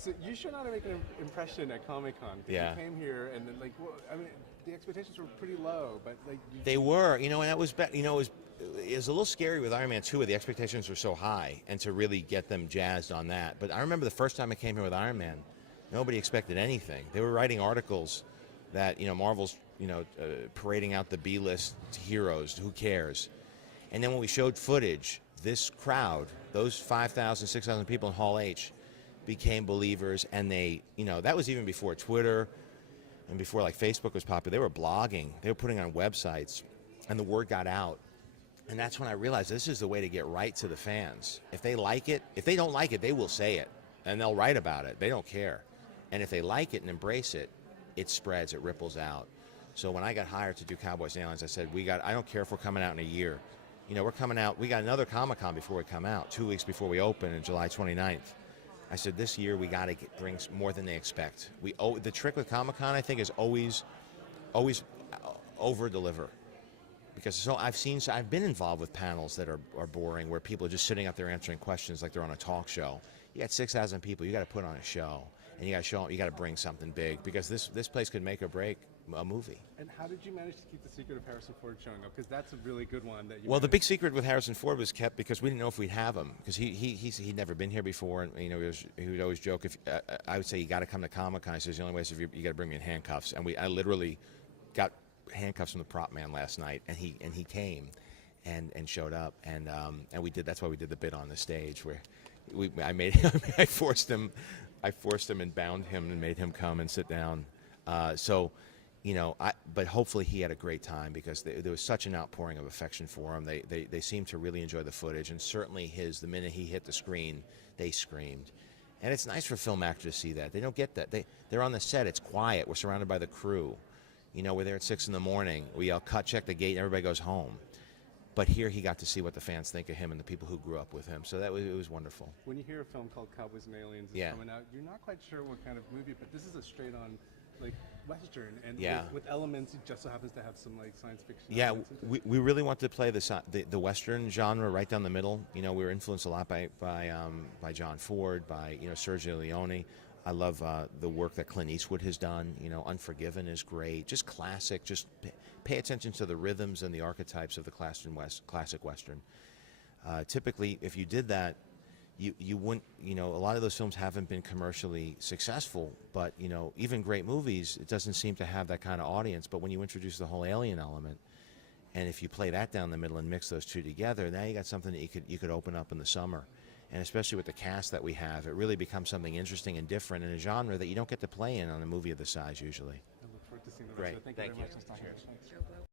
So you should not make an impression at Comic-Con. Yeah. You came here and then, like, well, I mean, the expectations were pretty low, but like They were, and that was, it was a little scary with Iron Man 2 where the expectations were so high, and to really get them jazzed on that. But I remember the first time I came here with Iron Man, nobody expected anything. They were writing articles that, Marvel's, parading out the B-list heroes, who cares? And then when we showed footage, this crowd, those 5,000, 6,000 people in Hall H, became believers, and they, that was even before Twitter and before like Facebook was popular. They were blogging, they were putting on websites, and the word got out. And that's when I realized this is the way to get right to the fans. If they like it, if they don't like it, they will say it, and they'll write about it. They don't care. And if they like it and embrace it, it spreads, it ripples out. So when I got hired to do Cowboys Aliens, I said, I don't care if we're coming out in a year. We're coming out, we got another Comic-Con before we come out, 2 weeks before we open on July 29th. I said, this year we got to bring more than they expect. The trick with Comic-Con, I think, is always over-deliver. Because I've been involved with panels that are boring, where people are just sitting up there answering questions like they're on a talk show. You got 6,000 people, you got to put on a show, and you got to show them, you got to bring something big, because this place could make or break a movie. And how did you manage to keep the secret of Harrison Ford showing up? Because that's a really good one. Well, the big secret with Harrison Ford was kept because we didn't know if we'd have him, because he'd never been here before, and he would always joke, if I would say, you got to come to Comic-Con. He says, the only way is if you got to bring me in handcuffs. And I literally got handcuffs from the prop man last night, and he came and showed up, and we did. That's why we did the bit on the stage where I forced him and bound him and made him come and sit down. But hopefully he had a great time, because there was such an outpouring of affection for him. They seemed to really enjoy the footage, and certainly the minute he hit the screen, they screamed. And it's nice for film actors to see that. They don't get that. They're on the set. It's quiet. We're surrounded by the crew. We're there at 6 in the morning. We yell, cut, check the gate, and everybody goes home. But here he got to see what the fans think of him and the people who grew up with him. So it was wonderful. When you hear a film called Cowboys and Aliens is coming out, you're not quite sure what kind of movie, but this is a straight-on, like, Western, and with elements, it just so happens to have some like science fiction. Yeah, we really wanted to play the Western genre right down the middle. We were influenced a lot by John Ford, by Sergio Leone. I love the work that Clint Eastwood has done. Unforgiven is great, just classic. Just pay attention to the rhythms and the archetypes of the classic Western. Typically, if you did that, you wouldn't, a lot of those films haven't been commercially successful, but, even great movies, it doesn't seem to have that kind of audience. But when you introduce the whole alien element, and if you play that down the middle and mix those two together, now you got something that you could open up in the summer. And especially with the cast that we have, it really becomes something interesting and different in a genre that you don't get to play in on a movie of this size usually. I look forward to seeing the rest Great. of it. Thank you very much. Cheers. Thanks.